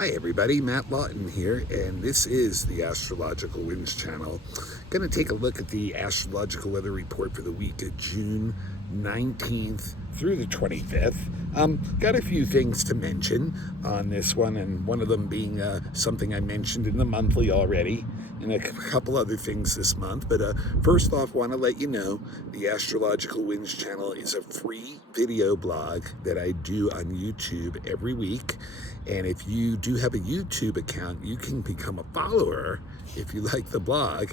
Hi everybody, Matt Lawton here, and this is the Astrological Winds channel. Going to take a look at the astrological weather report for the week of June 19th through the 25th. Got a few things to mention on this one, and one of them being something I mentioned in the monthly already, and a couple other things this month. But first off, want to let you know the Astrological Winds channel is a free video blog that I do on YouTube every week. And if you do have a YouTube account, you can become a follower if you like the blog.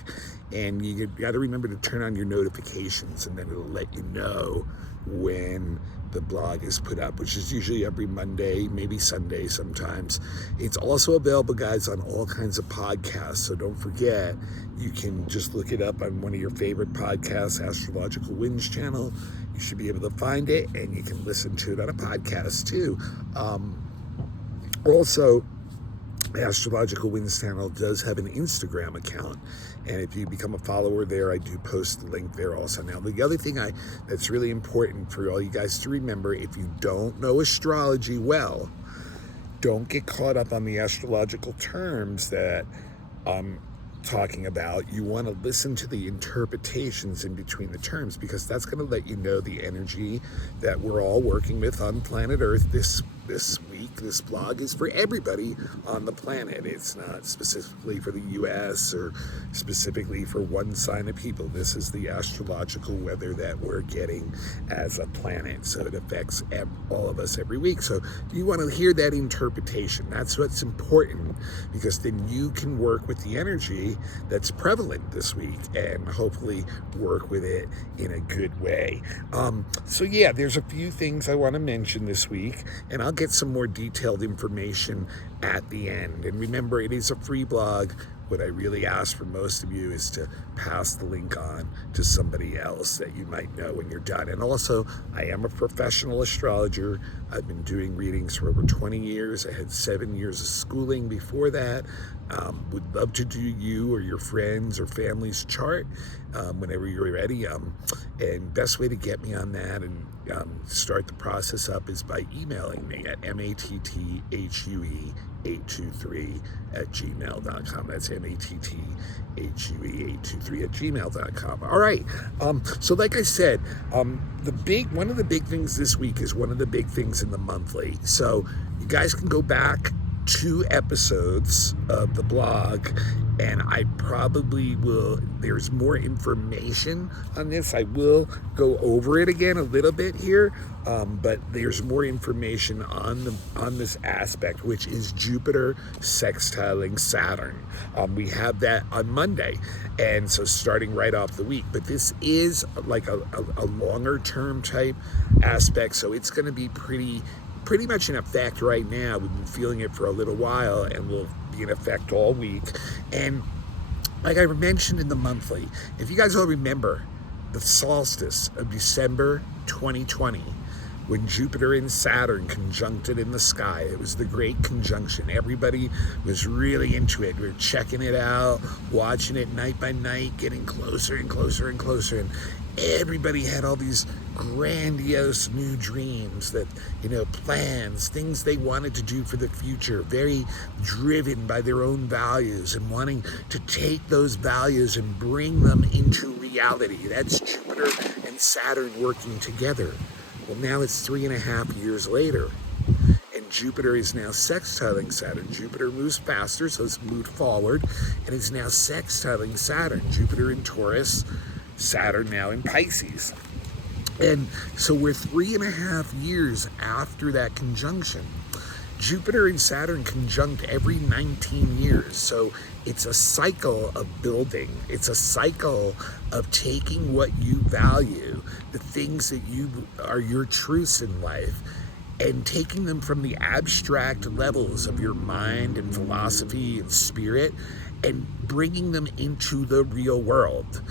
And you got to remember to turn on your notifications, and then it'll let you know when the blog is put up, which is usually every Monday, maybe Sunday sometimes. It's also available, guys, on all kinds of podcasts. So don't forget, you can just look it up on one of your favorite podcasts, Astrological Winds channel. You should be able to find it, and you can listen to it on a podcast too. Also, Astrological Winds channel does have an Instagram account, and if you become a follower there, I do post the link there also. Now, the other thing that's really important for all you guys to remember, if you don't know astrology well, don't get caught up on the astrological terms that I'm talking about. You want to listen to the interpretations in between the terms, because that's going to let you know the energy that we're all working with on planet Earth this week. This blog is for everybody on the planet. It's not specifically for the US or specifically for one sign of people. This is the astrological weather that we're getting as a planet, so it affects all of us every week. So you want to hear that interpretation. That's what's important, because then you can work with the energy that's prevalent this week and hopefully work with it in a good way. So yeah, there's a few things I want to mention this week, and I'll get some more detailed information at the end. And remember, it is a free blog. What I really ask for most of you is to pass the link on to somebody else that you might know when you're done. And also, I am a professional astrologer. I've been doing readings for over 20 years. I had 7 years of schooling before that. Would love to do you or your friends or family's chart whenever you're ready. And best way to get me on that and start the process up is by emailing me at mattthue823@gmail.com. That's mattthue823@gmail.com. All right. So like I said, one of the big things this week is one of the big things in the monthly. So you guys can go back 2 episodes of the blog, and I probably will, there's more information on this. I will go over it again a little bit here, but there's more information on this aspect, which is Jupiter sextiling Saturn. We have that on Monday, and so starting right off the week. But this is like a longer term type aspect, so it's going to be pretty much in effect right now. We've been feeling it for a little while, and will be in effect all week. And like I mentioned in the monthly, if you guys all remember the solstice of December 2020, when Jupiter and Saturn conjuncted in the sky, it was the great conjunction. Everybody was really into it. We were checking it out, watching it night by night, getting closer and closer and closer. And everybody had all these grandiose new dreams, that, plans, things they wanted to do for the future, very driven by their own values and wanting to take those values and bring them into reality. That's Jupiter and Saturn working together. Well, now it's 3.5 years later, and Jupiter is now sextiling Saturn. Jupiter moves faster, so it's moved forward, and it's now sextiling Saturn. Jupiter in Taurus, Saturn now in Pisces. And so we're 3.5 years after that conjunction. Jupiter and Saturn conjunct every 19 years. So it's a cycle of building. It's a cycle of taking what you value, the things that are your truths in life, and taking them from the abstract levels of your mind and philosophy and spirit, and bringing them into the real world,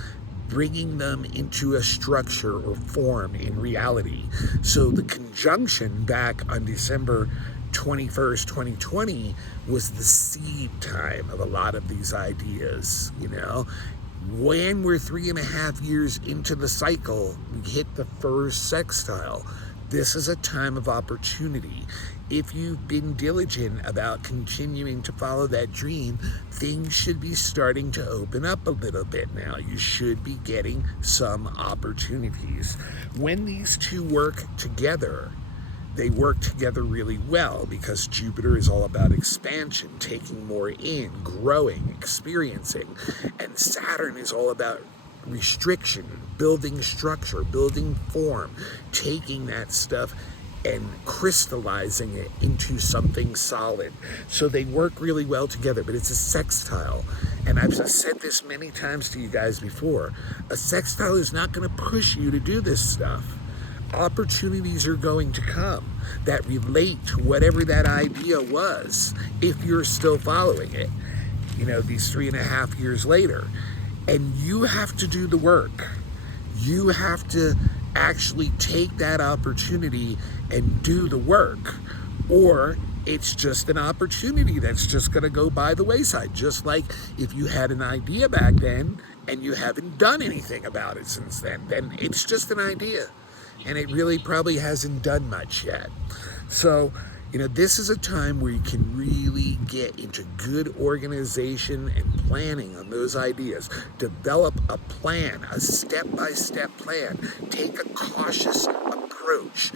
bringing them into a structure or form in reality. So the conjunction back on December 21st, 2020 was the seed time of a lot of these ideas. When we're 3.5 years into the cycle, we hit the first sextile. This is a time of opportunity. If you've been diligent about continuing to follow that dream, things should be starting to open up a little bit now. You should be getting some opportunities. When these two work together, they work together really well, because Jupiter is all about expansion, taking more in, growing, experiencing, and Saturn is all about restriction, building structure, building form, taking that stuff and crystallizing it into something solid. So they work really well together, but it's a sextile. And I've said this many times to you guys before. A sextile is not going to push you to do this stuff. Opportunities are going to come that relate to whatever that idea was, if you're still following it, these 3.5 years later. And you have to do the work. You have to actually take that opportunity and do the work, or it's just an opportunity that's just going to go by the wayside. Just like if you had an idea back then and you haven't done anything about it since then it's just an idea, and it really probably hasn't done much yet. So, this is a time where you can really get into good organization and planning on those ideas. Develop a plan, a step-by-step plan. Take a cautious approach.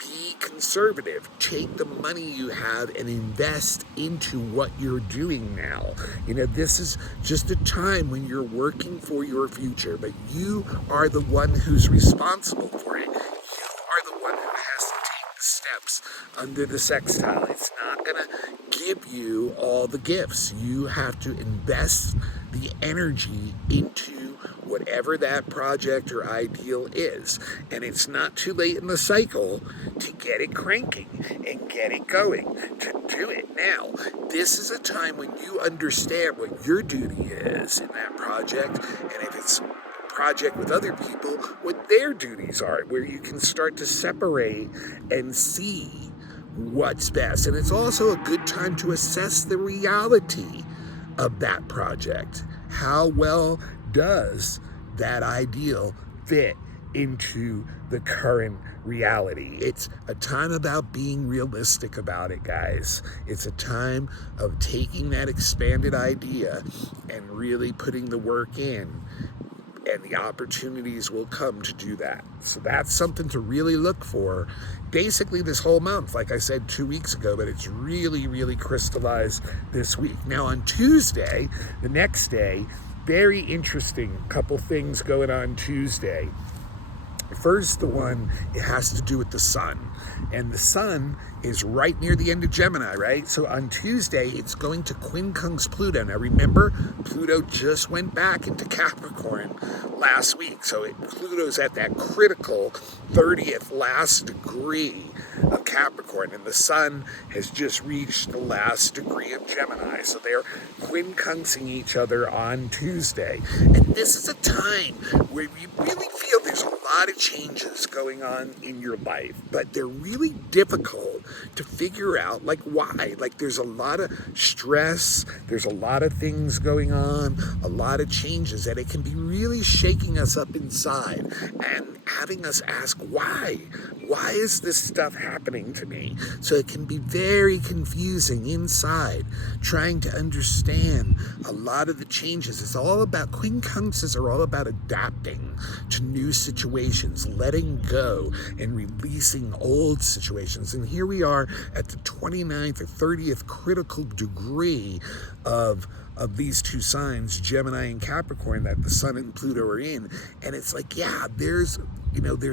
Be conservative. Take the money you have and invest into what you're doing now. This is just a time when you're working for your future, but you are the one who's responsible for it. You are the one who has to take the steps under the sextile. It's not going to give you all the gifts. You have to invest the energy into whatever that project or ideal is. And it's not too late in the cycle to get it cranking and get it going, to do it now. This is a time when you understand what your duty is in that project, and if it's project with other people, what their duties are, where you can start to separate and see what's best. And it's also a good time to assess the reality of that project. How well does that ideal fit into the current reality? It's a time about being realistic about it, guys. It's a time of taking that expanded idea and really putting the work in, and the opportunities will come to do that. So that's something to really look for basically this whole month. Like I said 2 weeks ago, but it's really, really crystallized this week. Now on Tuesday, the next day, very interesting couple things going on Tuesday. First, the one, it has to do with the sun. And the sun is right near the end of Gemini, right? So on Tuesday, it's going to quincunx Pluto. Now remember, Pluto just went back into Capricorn last week. So Pluto's at that critical 30th last degree of Capricorn, and the sun has just reached the last degree of Gemini. So they're quincunxing each other on Tuesday. And this is a time where you really feel there's a lot of changes going on in your life, but they're really difficult to figure out, like, why. Like, there's a lot of stress, there's a lot of things going on, a lot of changes, and it can be really shaking us up inside and having us ask, why is this stuff happening to me? So it can be very confusing inside, trying to understand a lot of the changes. It's all about, quincunxes are all about adapting to new situations, letting go and releasing old situations. And here we are at the 29th or 30th critical degree of these two signs, Gemini and Capricorn, that the sun and Pluto are in. And it's like, yeah, there's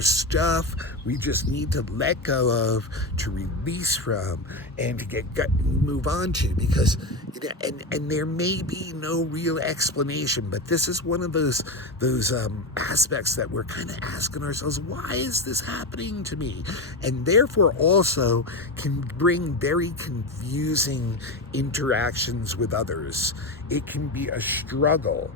stuff we just need to let go of, to release from, and to move on to, because and there may be no real explanation, but this is one of those aspects that we're kind of asking ourselves, why is this happening to me? And therefore also can bring very confusing interactions with others. It can be a struggle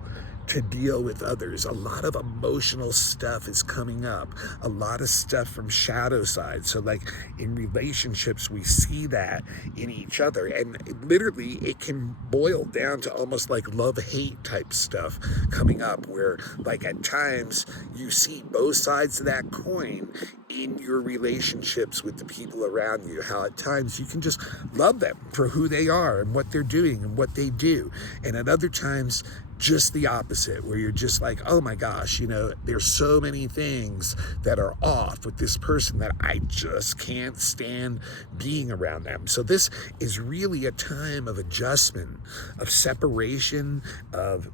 to deal with others. A lot of emotional stuff is coming up, a lot of stuff from shadow side. So like in relationships, we see that in each other, and literally it can boil down to almost like love-hate type stuff coming up, where like at times you see both sides of that coin in your relationships with the people around you, how at times you can just love them for who they are and what they're doing and what they do, and at other times just the opposite, where you're just like, oh my gosh, there's so many things that are off with this person that I just can't stand being around them. So this is really a time of adjustment, of separation, of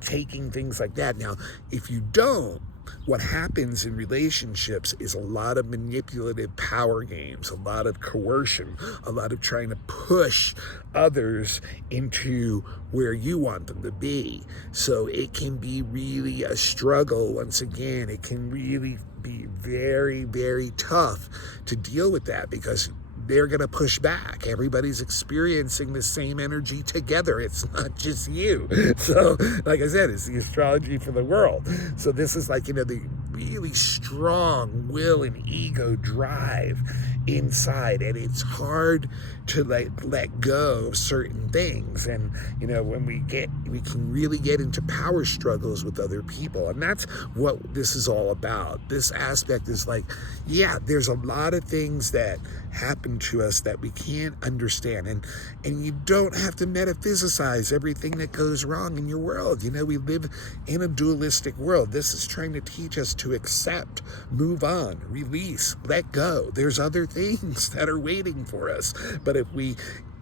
taking things like that. Now if you don't, what happens in relationships is a lot of manipulative power games, a lot of coercion, a lot of trying to push others into where you want them to be. So it can be really a struggle. Once again, it can really be very, very tough to deal with that, because they're going to push back. Everybody's experiencing the same energy together. It's not just you. So, like I said, it's the astrology for the world. So this is like, the really strong will and ego drive inside. And it's hard to let go of certain things. And, when we can really get into power struggles with other people. And that's what this is all about. This aspect is like, yeah, there's a lot of things that happen to us that we can't understand, and you don't have to metaphysicize everything that goes wrong in your world. We live in a dualistic world. This is trying to teach us to accept, move on, release, let go. There's other things that are waiting for us, but if we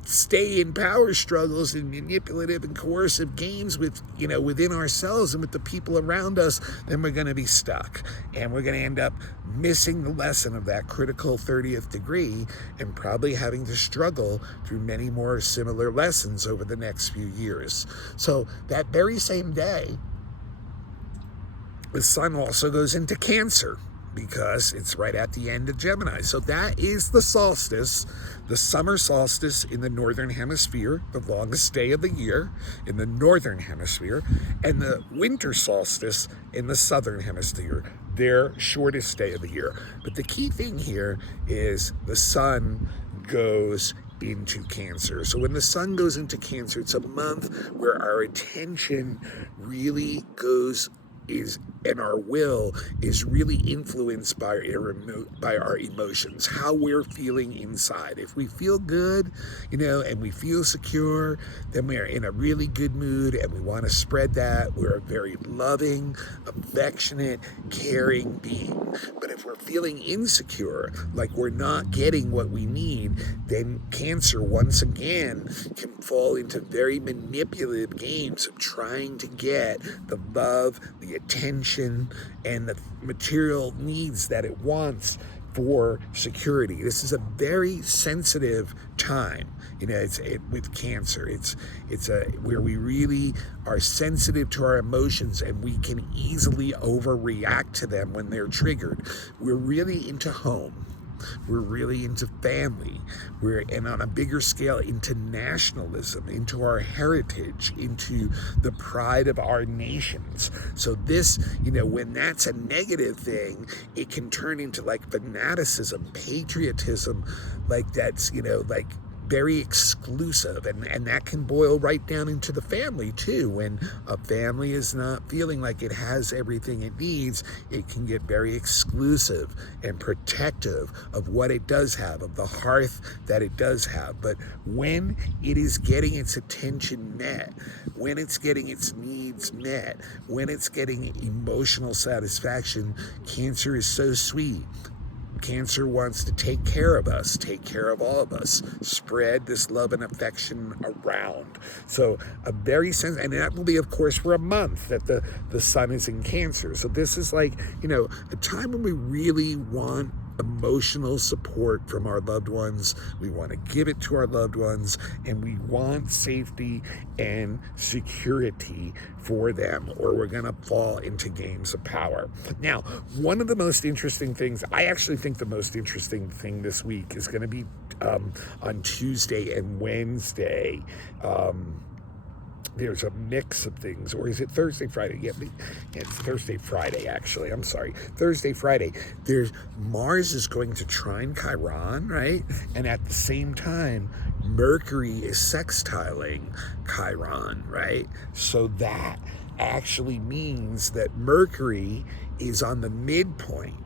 stay in power struggles and manipulative and coercive games with, within ourselves and with the people around us, then we're going to be stuck. And we're going to end up missing the lesson of that critical 30th degree and probably having to struggle through many more similar lessons over the next few years. So that very same day, the sun also goes into Cancer, because it's right at the end of Gemini. So that is the solstice, the summer solstice in the northern hemisphere, the longest day of the year in the northern hemisphere, and the winter solstice in the southern hemisphere, their shortest day of the year. But the key thing here is the sun goes into Cancer. So when the sun goes into Cancer, it's a month where our attention really and our will is really influenced by our emotions, how we're feeling inside. If we feel good, and we feel secure, then we're in a really good mood and we want to spread that. We're a very loving, affectionate, caring being. But if we're feeling insecure, like we're not getting what we need, then Cancer, once again, can fall into very manipulative games of trying to get the love, the attention, and the material needs that it wants for security. This is a very sensitive time. With Cancer, it's where we really are sensitive to our emotions, and we can easily overreact to them when they're triggered. We're really into home. We're really into family. And on a bigger scale, into nationalism, into our heritage, into the pride of our nations. So this, when that's a negative thing, it can turn into like fanaticism, patriotism, like that's, very exclusive, and that can boil right down into the family too. When a family is not feeling like it has everything it needs, it can get very exclusive and protective of what it does have, of the hearth that it does have. But when it is getting its attention met, when it's getting its needs met, when it's getting emotional satisfaction, Cancer is so sweet. Cancer wants to take care of us, take care of all of us, spread this love and affection around. So a very and that will be, of course, for a month that the sun is in Cancer. So this is like, a time when we really want emotional support from our loved ones. We want to give it to our loved ones, and we want safety and security for them, or we're going to fall into games of power. Now, one of the most interesting things, I actually think the most interesting thing this week is going to be on Tuesday and Wednesday. there's a mix of things. Or is it Thursday, Friday? Yeah, it's Thursday, Friday, actually. I'm sorry. Thursday, Friday. There's Mars is going to trine Chiron, right? And at the same time, Mercury is sextiling Chiron, right? So that actually means that Mercury is on the midpoint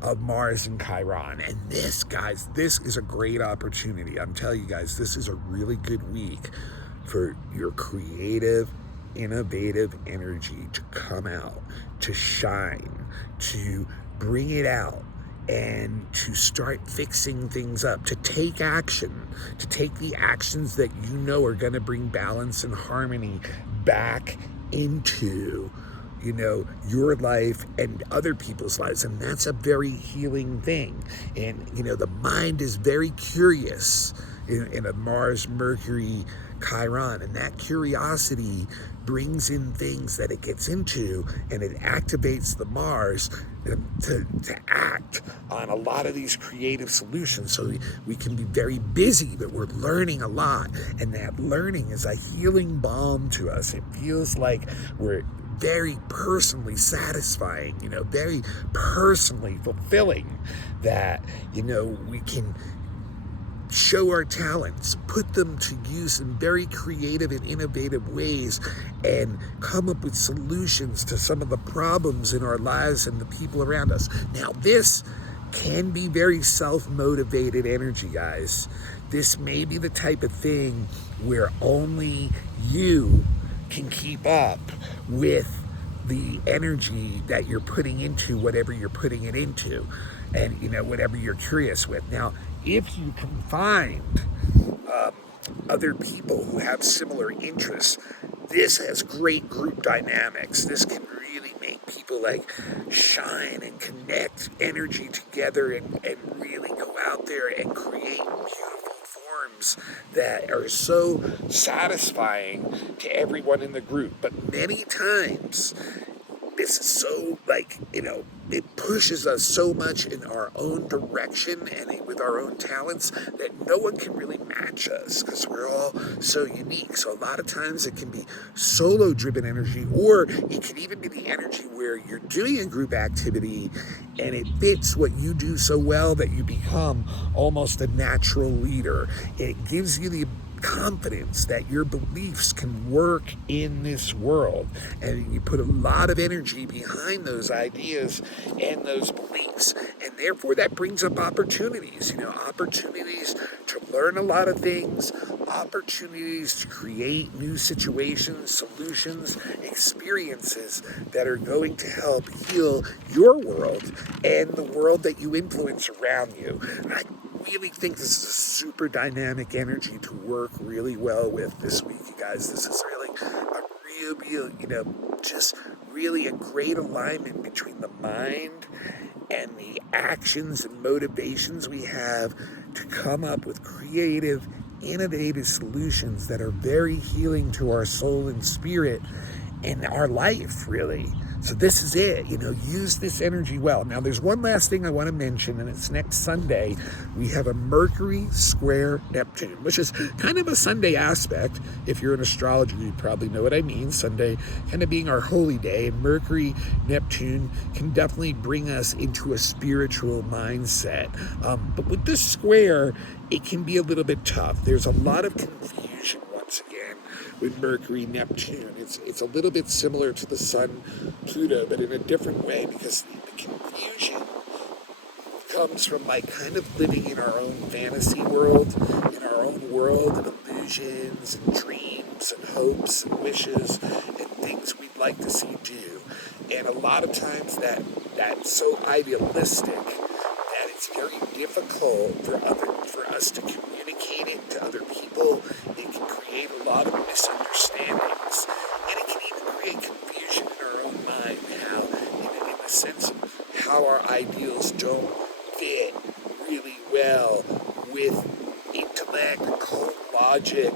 of Mars and Chiron. And this, guys, this is a great opportunity. I'm telling you guys, this is a really good week for your creative, innovative energy to come out, to shine, to bring it out, and to start fixing things up, to take action, to take the actions that you know are going to bring balance and harmony back into your life and other people's lives. And that's a very healing thing. And, the mind is very curious in a Mars, Mercury, Chiron. And that curiosity brings in things that it gets into, and it activates the Mars to act on a lot of these creative solutions. So we can be very busy, but we're learning a lot. And that learning is a healing balm to us. It feels like we're very personally satisfying, very personally fulfilling, that, we can show our talents, put them to use in very creative and innovative ways, and come up with solutions to some of the problems in our lives and the people around us. Now, this can be very self-motivated energy, guys. This may be the type of thing where only you can keep up with the energy that you're putting into whatever you're putting it into, and whatever you're curious with. Now, if you can find other people who have similar interests, this has great group dynamics. This can really make people shine and connect energy together, and really go out there and create beautiful forms that are so satisfying to everyone in the group. But many times, this is so it pushes us so much in our own direction and with our own talents that no one can really match us, because we're all so unique. So a lot of times it can be solo driven energy, or it can even be the energy where you're doing a group activity and it fits what you do so well that you become almost a natural leader. It gives you the confidence that your beliefs can work in this world, and you put a lot of energy behind those ideas and those beliefs, and therefore that brings up opportunities, opportunities to learn a lot of things, opportunities to create new situations, solutions, experiences that are going to help heal your world and the world that you influence around you. I really think this is a super dynamic energy to work really well with this week, you guys. This is really a real, just really a great alignment between the mind and the actions and motivations we have to come up with creative, innovative solutions that are very healing to our soul and spirit and our life, really. So this is it, use this energy well. Now, there's one last thing I want to mention, and it's next Sunday. We have a Mercury square Neptune, which is kind of a Sunday aspect. If you're in astrology, you probably know what I mean. Sunday kind of being our holy day, and Mercury, Neptune can definitely bring us into a spiritual mindset. But with this square, it can be a little bit tough. There's a lot of confusion once again with Mercury, Neptune. It's a little bit similar to the Sun, Pluto, but in a different way, because the confusion comes from kind of living in our own fantasy world, in our own world of illusions and dreams and hopes and wishes and things we'd like to see do. And a lot of times that's so idealistic that it's very difficult for us to communicate it to other people. It can create a lot of misunderstandings, and it can even create confusion in our own mind, in the sense of how our ideals don't fit really well with intellect, cold logic,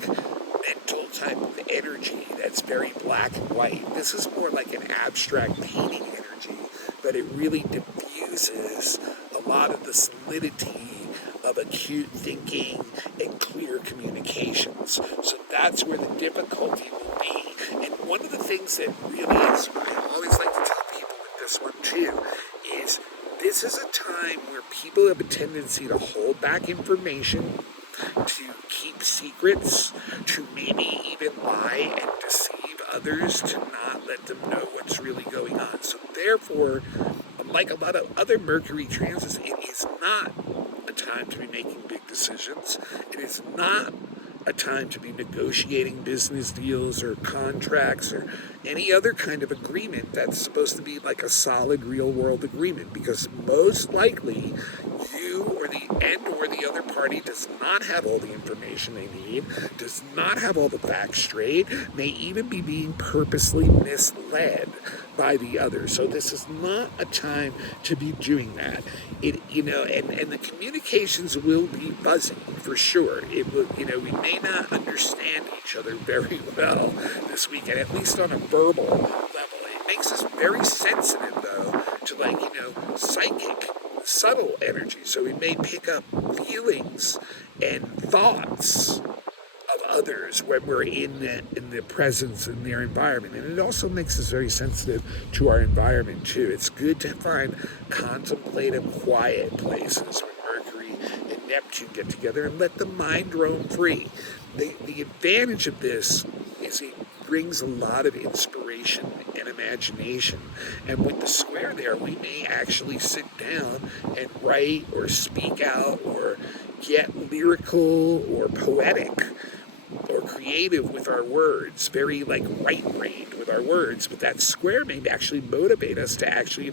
mental type of energy that's very black and white. This is more like an abstract painting energy, but it really diffuses a lot of the solidity of acute thinking and clear communications. So that's where the difficulty will be things that really is, I always like to tell people with this one too, is this is a time where people have a tendency to hold back information, to keep secrets, to maybe even lie and deceive others, to not let them know what's really going on. So therefore, unlike a lot of other Mercury transits, it is not a time to be making big decisions. It is not a time to be negotiating business deals or contracts or any other kind of agreement that's supposed to be like a solid real world agreement, because most likely you or the other party does not have all the information they need, does not have all the facts straight, may even be being purposely misled by the other. So this is not a time to be doing that. And the communications will be fuzzy for sure. It will, we may not understand each other very well this weekend, at least on a verbal level. It makes us very sensitive though to psychic, subtle energy. So we may pick up feelings and thoughts of others when we're in the presence in their environment. And it also makes us very sensitive to our environment too. It's good to find contemplative, quiet places when Mercury and Neptune get together and let the mind roam free. The advantage of this is it brings a lot of inspiration and imagination. And with the square there, we may actually sit down and write or speak out or get lyrical or poetic or creative with our words, very right-brained with our words. But that square may actually motivate us to actually,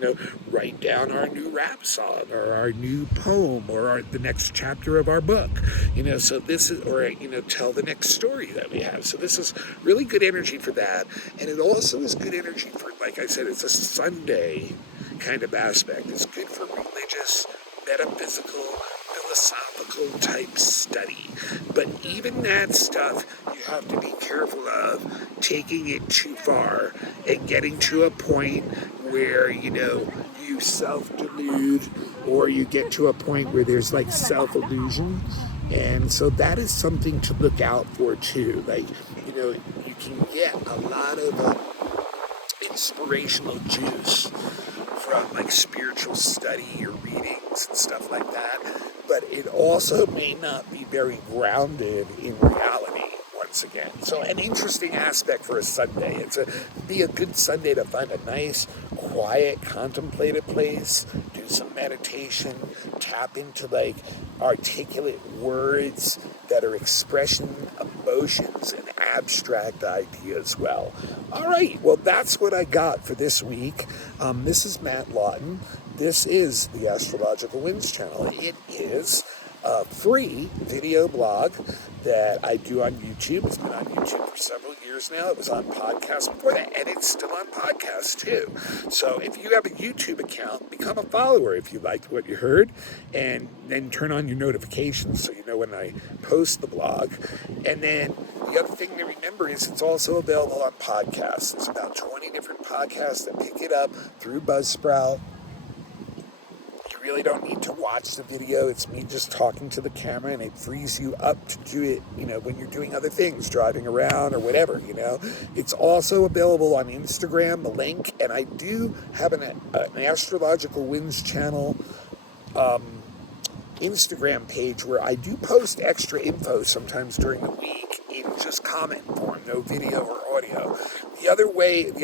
write down our new rap song or our new poem or the next chapter of our book. So this is, or, tell the next story that we have. So this is really good energy for that. And it also is good energy for, like I said, it's a Sunday kind of aspect. It's good for religious, metaphysical, philosophical type study. But even that stuff, you have to be careful of taking it too far and getting to a point where, you self-delude, or you get to a point where there's self-illusion. And so that is something to look out for too. You can get a lot of inspirational juice from spiritual study or readings and stuff like that, but it also may not be very grounded in reality once again. So an interesting aspect for a Sunday. Be a good Sunday to find a nice, quiet, contemplative place, do some meditation, tap into articulate words that are expressing emotions and abstract ideas well. All right, well, that's what I got for this week. This is Matt Lawton. This is the Astrological Winds channel. It is a free video blog that I do on YouTube. It's been on YouTube for several years now. It was on podcast before that, and it's still on podcast too. So if you have a YouTube account, become a follower if you liked what you heard, and then turn on your notifications so you know when I post the blog. And then the other thing to remember is it's also available on podcasts. There's about 20 different podcasts that pick it up through Buzzsprout. Really don't need to watch the video. It's me just talking to the camera, and it frees you up to do it, when you're doing other things, driving around or whatever, It's also available on Instagram, the link, and I do have an Astrological Winds channel Instagram page where I do post extra info sometimes during the week in just comment form, no video or audio. The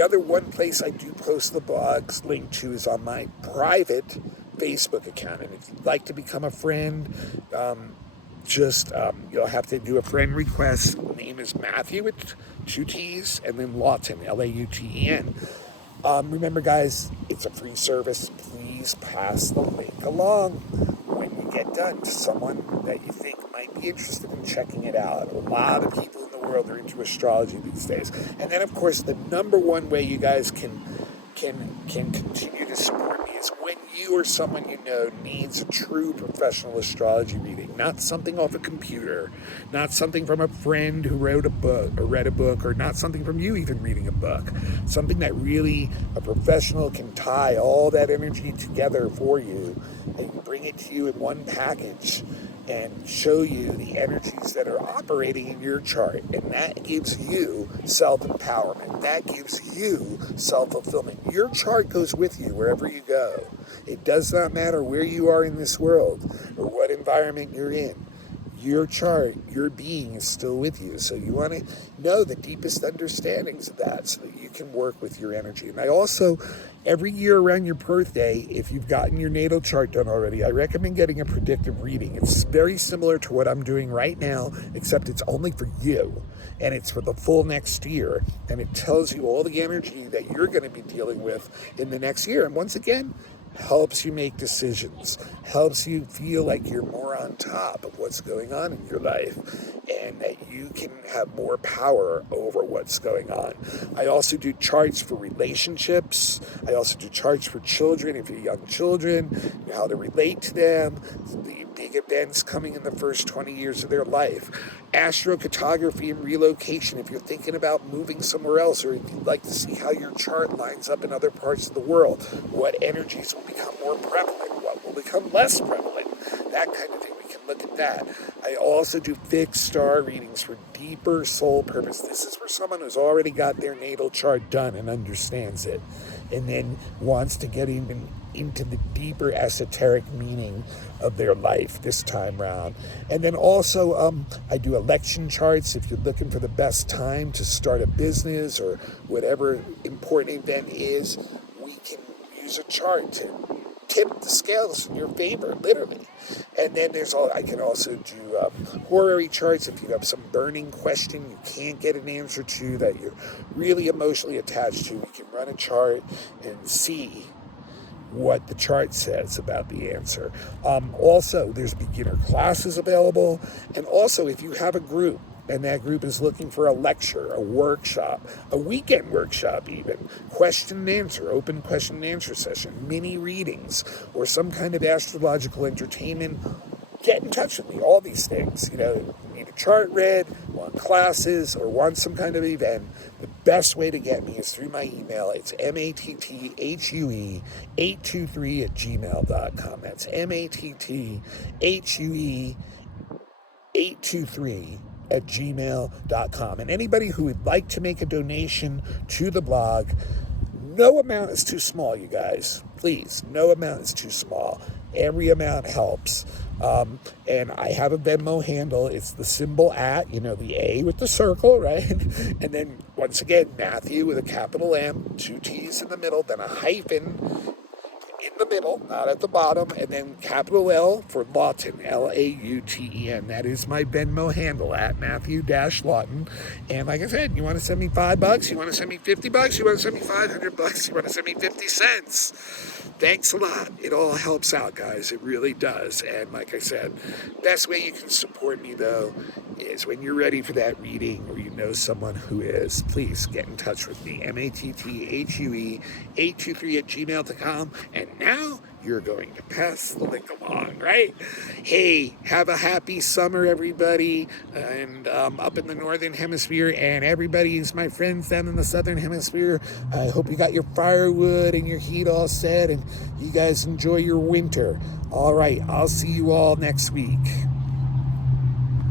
other one place I do post the blogs link to is on my private Facebook account. And if you'd like to become a friend, you'll have to do a friend request. The name is Matthew with 2 T's and then Lawton, Lauten. Remember, guys, it's a free service. Please pass the link along when you get done to someone that you think might be interested in checking it out. A lot of people in the world are into astrology these days. And then, of course, the number one way you guys can continue to support me is when you or someone you know needs a true professional astrology reading, not something off a computer, not something from a friend who wrote a book or read a book, or not something from you even reading a book, something that really a professional can tie all that energy together for you and bring it to you in one package and show you the energies that are operating in your chart. And that gives you self-empowerment. That gives you self-fulfillment. Your chart goes with you wherever you go. It does not matter where you are in this world or what environment you're in. Your chart, your being is still with you. So you want to know the deepest understandings of that so that you can work with your energy. And I also, every year around your birthday, if you've gotten your natal chart done already, I recommend getting a predictive reading. It's very similar to what I'm doing right now, except it's only for you. And it's for the full next year. And it tells you all the energy that you're going to be dealing with in the next year. And once again, helps you make decisions, helps you feel like you're more on top of what's going on in your life and that you can have more power over what's going on. I also do charts for relationships. I also do charts for children, if you're young children, how to relate to them, the big events coming in the first 20 years of their life. Astrocartography and relocation, if you're thinking about moving somewhere else, or if you'd like to see how your chart lines up in other parts of the world, what energies will become more prevalent, what will become less prevalent, that kind of thing. We can look at that. I also do fixed star readings for deeper soul purpose. This is for someone who's already got their natal chart done and understands it, and then wants to get even into the deeper esoteric meaning of their life this time round. And then also I do election charts if you're looking for the best time to start a business or whatever important event is. We can use a chart to tip the scales in your favor, literally. And then I can also do horary charts if you have some burning question you can't get an answer to that you're really emotionally attached to. We can run a chart and see what the chart says about the answer. Also, there's beginner classes available. And also, if you have a group and that group is looking for a lecture, a workshop, a weekend workshop even, question and answer, open question and answer session, mini readings, or some kind of astrological entertainment, get in touch with me. All these things, need a chart read, want classes, or want some kind of event, the best way to get me is through my email. It's matthue823@gmail.com. That's matthue823@gmail.com. And anybody who would like to make a donation to the blog, no amount is too small, you guys. Please, no amount is too small. Every amount helps. And I have a Venmo handle. It's the symbol @ the A with the circle, right? And then, once again, Matthew with a capital M, 2 T's in the middle, then a hyphen in the middle, not at the bottom, and then capital L for Lawton, Lauten. That is my Venmo handle, @ Matthew-Lawton. And like I said, you want to send me $5, you want to send me $50, you want to send me $500, you want to send me 50 cents. Thanks a lot. It all helps out, guys. It really does. And like I said, best way you can support me, though, is when you're ready for that reading or you know someone who is, please get in touch with me. matthue823@gmail.com. And now you're going to pass the link along, right? Hey, have a happy summer, everybody. And up in the northern hemisphere, and everybody is my friends down in the southern hemisphere. I hope you got your firewood and your heat all set, and you guys enjoy your winter. All right, I'll see you all next week.